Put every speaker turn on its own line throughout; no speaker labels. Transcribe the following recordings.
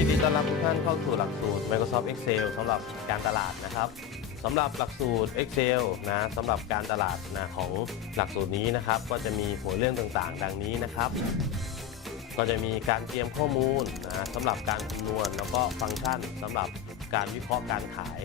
ยินดีต้อนรับทุกท่านเข้าสู่หลักสูตร Microsoft Excel สำหรับการตลาดนะครับสำหรับหลักสูตร Excel นะสำหรับการตลาดนะของหลักสูตรนี้นะครับ ก็จะมีหัวเรื่องต่างๆ ดังนี้นะครับ ก็จะมีการเตรียมข้อมูลนะสำหรับการคำนวณแล้วก็ฟังก์ชันสำหรับการวิเคราะห์การขาย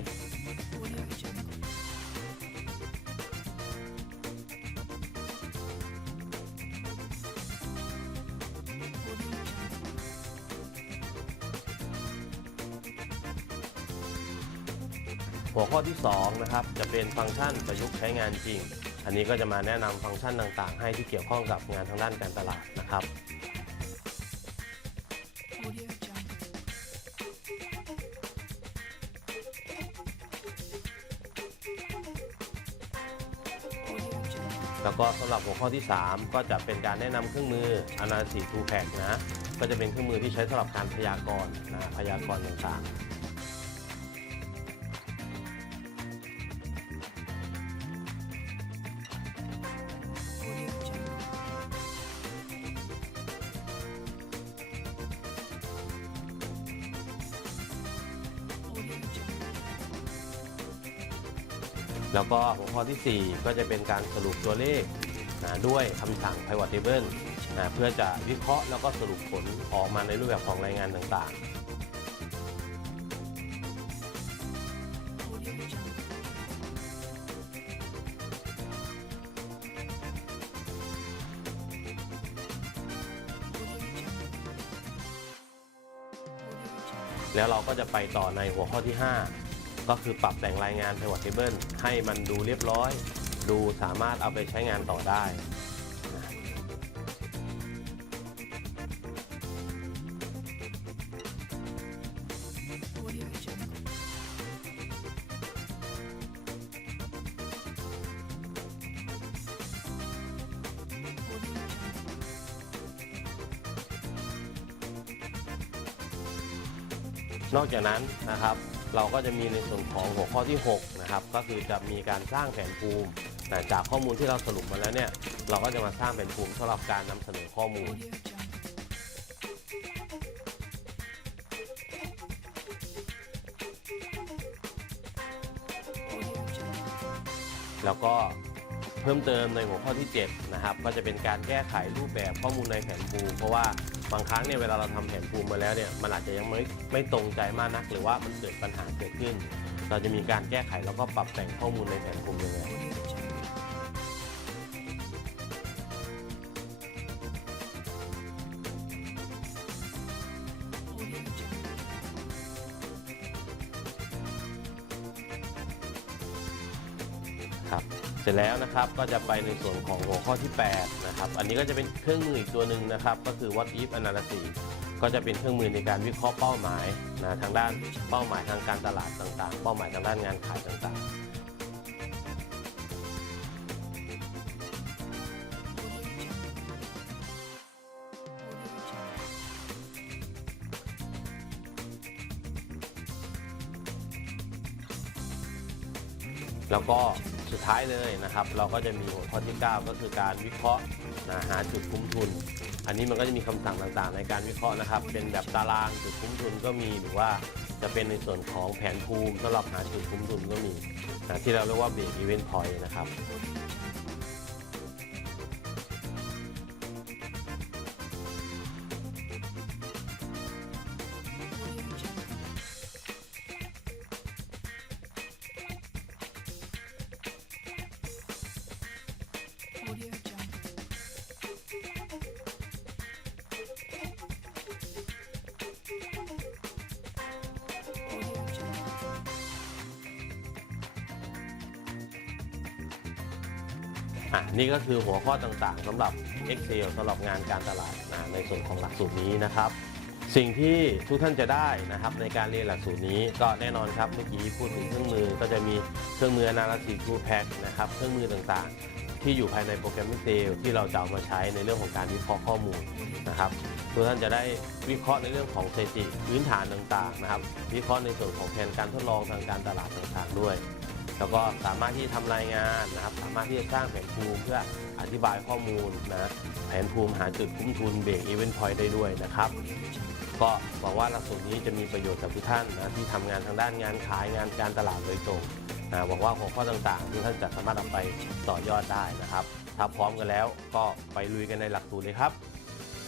หัวข้อที่2นะครับจะเป็นฟังก์ชันประยุกต์ใช้งานจริง อันนี้ก็จะมาแนะนำฟังก์ชันต่างๆ ให้ที่เกี่ยวข้องกับงานทางด้านการตลาดนะครับ แล้วก็สำหรับหัวข้อที่ 3 ก็จะเป็นการแนะนำเครื่องมือ Analysis to p a c นะก็จะเป็นเครื่องมือที่ใช้สำหรับการพยากรณ์นะพยากรณ์ต่างๆ แล้วก็หัวข้อทีสี่ 4 ก็จะเป็นการสรุปตัวเลขนะด้วยคำสั่ง pivot table นะเพื่อจะวิเคราะห์แล้วก็สรุปผลออกมาในรูปแบบของรายงานต่างๆแล้วเราก็จะไปต่อในหัวข้อที่ 5 ก็คือปรับแต่งรายงาน pivot table ให้มันดูเรียบร้อย ดูสามารถเอาไปใช้งานต่อได้นอกจากนั้นนะครับ เราก็จะมีในส่วนของหัวข้อที่ 6 นะครับ ก็คือจะมีการสร้างแผนภูมินะจากข้อมูลที่เราสรุปมาแล้วเนี่ย เราก็จะมาสร้างแผนภูมิสำหรับการนำเสนอข้อมูล แล้วก็เพิ่มเติมในหัวข้อที่ 7 นะครับ ก็จะเป็นการแก้ไขรูปแบบข้อมูลในแผนภูมิเพราะว่า บางครั้งเนี่ยเวลาเราทำแผนภูมิมาแล้วเนี่ยมันอาจจะยังไม่ไม่ตรงใจมากนัก หรือว่ามันเกิดปัญหาเกิดขึ้น เราจะมีการแก้ไขแล้วก็ปรับแต่งข้อมูลในแผนภูมิยังไงครับ ร็จแล้วนะครับก็จะไปในส่วนของหัวข้อที่8นะครับอันนี้ก็จะเป็นเครื่องมืออีกตัวหนึ่งนะครับ ก็คือ what if analysis ก็จะเป็นเครื่องมือในการวิเคราะห์เป้าหมายนะทางด้านเป้าหมายทางการตลาดต่างๆ เป้าหมายทางด้านงานขายต่างๆแล้วก็ สุดท้ายเลยนะครับ เราก็จะมีหัวข้อที่ 9 ก็คือการวิเคราะห์นะหาจุดคุ้มทุน อันนี้มันก็จะมีคำสั่งต่างๆ ในการวิเคราะห์นะครับ เป็นแบบตารางจุดคุ้มทุนก็มีหรือว่าจะเป็นในส่วนของแผนภูมิสำหรับหาจุดคุ้มทุนก็มีนะที่เราเรียกว่าเบรกอีเวนต์พอยต์นะครับ อะนี่ก็คือหัวข้อต่างๆสำหรับ Excel สำหรับงานการตลาดนะในส่วนของหลักสูตรนี้นะครับ สิ่งที่ทุกท่านจะได้นะครับในการเรียนหลักสูตรนี้ก็แน่นอนครับเมื่อกี้พูดถึงเครื่องมือก็จะมีเครื่องมือ Analysis Tool Pack นะครับเครื่องมือต่างๆ ที่อยู่ภายในโปรแกรม Excel ที่เราจะเอามาใช้ในเรื่องของการวิเคราะห์ข้อมูลนะครับทุกท่านจะได้วิเคราะห์ในเรื่องของสถิติพื้นฐานต่างๆนะครับวิเคราะห์ในส่วนของแผนการทดลองทางการตลาดต่างๆด้วย แล้วก็สามารถที่จะทำรายงานนะครับ สามารถที่จะสร้างแผนภูมิเพื่ออธิบายข้อมูลนะแผนภูมิหาจุดคุ้มทุนเบรกอีเวนต์พอยต์ได้ด้วยนะครับ ก็หวังว่าหลักสูตรนี้จะมีประโยชน์กับทุกท่านนะที่ทำงานทางด้านงานขายงานการตลาดโดยตรงนะหวังว่าหัวข้อต่างๆทุกท่านจะสามารถเอาไปต่อยอดได้นะครับ ถ้าพร้อมกันแล้วก็ไปลุยกันในหลักสูตรเลยครับ